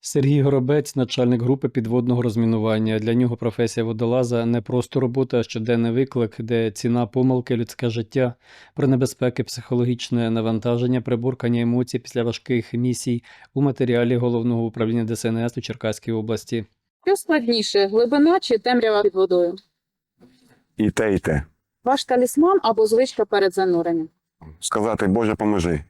Сергій Горобець, начальник групи підводного розмінування. Для нього професія водолаза не просто робота, а щоденний виклик, де ціна помилки, людське життя, про небезпеки, психологічне навантаження, приборкання емоцій після важких місій у матеріалі головного управління ДСНС у Черкаській області. Що складніше, глибина чи темрява під водою? І те, і те. Ваш талісман або звичка перед зануренням? Сказати Боже поможи.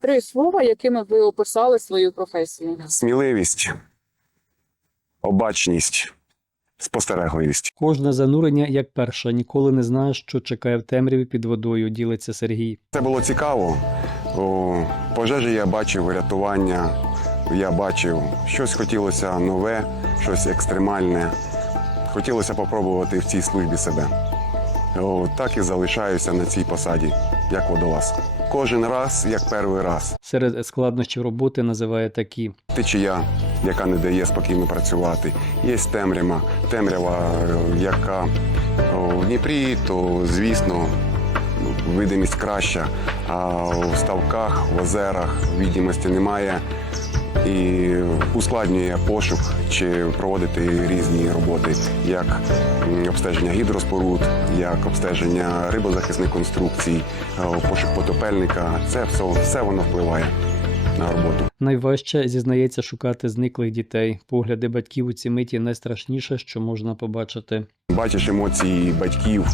Три слова, якими ви описали свою професію. Сміливість, обачність, спостерегливість. Кожне занурення як перше, ніколи не знаєш, що чекає в темряві під водою, ділиться Сергій. Це було цікаво. У пожежі я бачив рятування, я бачив, щось хотілося нове, щось екстремальне. Хотілося попробувати в цій службі себе. О, так і залишаюся на цій посаді, як водолаз. Кожен раз як перший раз. Серед складнощів роботи називає такі: Течія, яка не дає спокійно працювати. Є темрява, темрява, е, яка в Дніпрі, то звісно видимість краща, а в ставках, в озерах відомості немає. І ускладнює пошук чи проводити різні роботи, як обстеження гідроспоруд, як обстеження рибозахисних конструкцій, е, пошук потопельника. Це все, все воно впливає на роботу. найважче зізнається шукати зниклих дітей. Погляди батьків у ці миті найстрашніше, що можна побачити. Бачиш емоції батьків,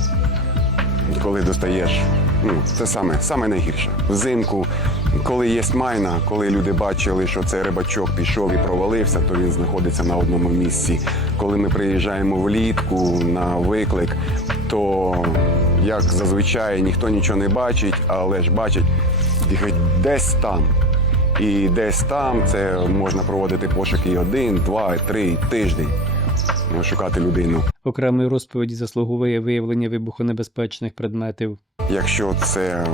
коли достаєш. Ну, це саме, саме найгірше. Взимку, коли є майна, коли люди бачили, що цей рибачок пішов і провалився, то він знаходиться на одному місці. Коли ми приїжджаємо влітку на виклик, то як зазвичай ніхто нічого не бачить, але ж бачить десь там. І десь там це можна проводити пошуки один, два, три тиждень. Ну, Шукати людину. Окремої розповіді заслуговує виявлення вибухонебезпечних предметів. Якщо це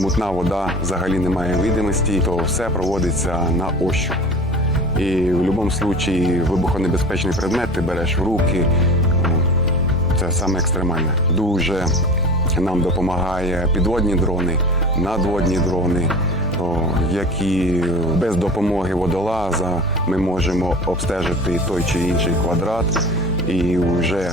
мутна вода, взагалі немає видимості, то все проводиться на ощуп. І в будь-якому випадку вибухонебезпечний предмет ти береш в руки. ну, Це саме екстремальне. Дуже нам допомагає підводні дрони, надводні дрони, які без допомоги водолаза ми можемо обстежити той чи інший квадрат і вже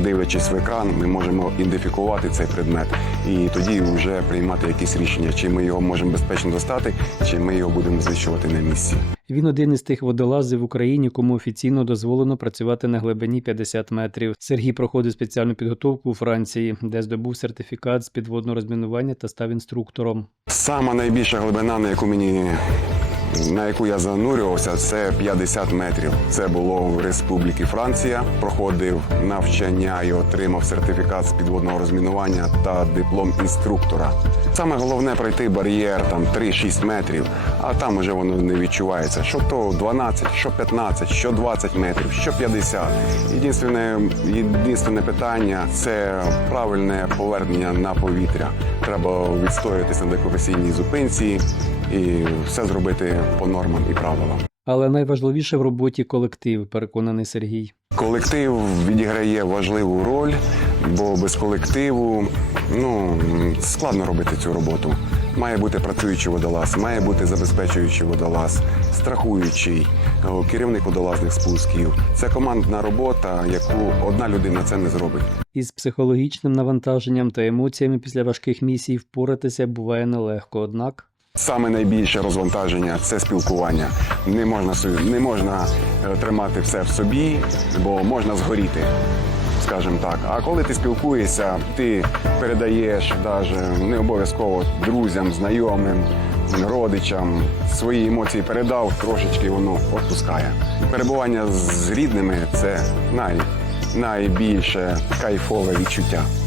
дивлячись в екран, ми можемо ідентифікувати цей предмет і тоді вже приймати якісь рішення, чи ми його можемо безпечно достати, чи ми його будемо знищувати на місці. Він один із тих водолазів в Україні, кому офіційно дозволено працювати на глибині 50 метрів. Сергій проходив спеціальну підготовку у Франції, де здобув сертифікат з підводного розмінування та став інструктором. Сама найбільша глибина, на яку мені на яку я занурювався, це 50 метрів. Це було в Республіці Франція. Проходив навчання і отримав сертифікат з підводного розмінування та диплом інструктора. Саме головне пройти бар'єр там 3-6 метрів, а там уже воно не відчувається. Що то 12, що 15, що 20 метрів, що 50. Єдине, єдине питання це правильне повернення на повітря. Треба відстоятися на декофесійній зупинці і все зробити по нормам і правилам. Але найважливіше в роботі колектив, переконаний Сергій. Колектив відіграє важливу роль, бо без колективу ну, складно робити цю роботу. Має бути працюючий водолаз, має бути забезпечуючий водолаз, страхуючий, керівник водолазних спусків. Це командна робота, яку одна людина це не зробить. Із психологічним навантаженням та емоціями після важких місій впоратися буває нелегко, однак. Саме найбільше розвантаження це спілкування. Не можна не можна е, тримати все в собі, бо можна згоріти, скажімо так. А коли ти спілкуєшся, ти передаєш навіть не обов'язково друзям, знайомим, родичам свої емоції передав, трошечки воно відпускає. Перебування з рідними це най, найбільше кайфове відчуття.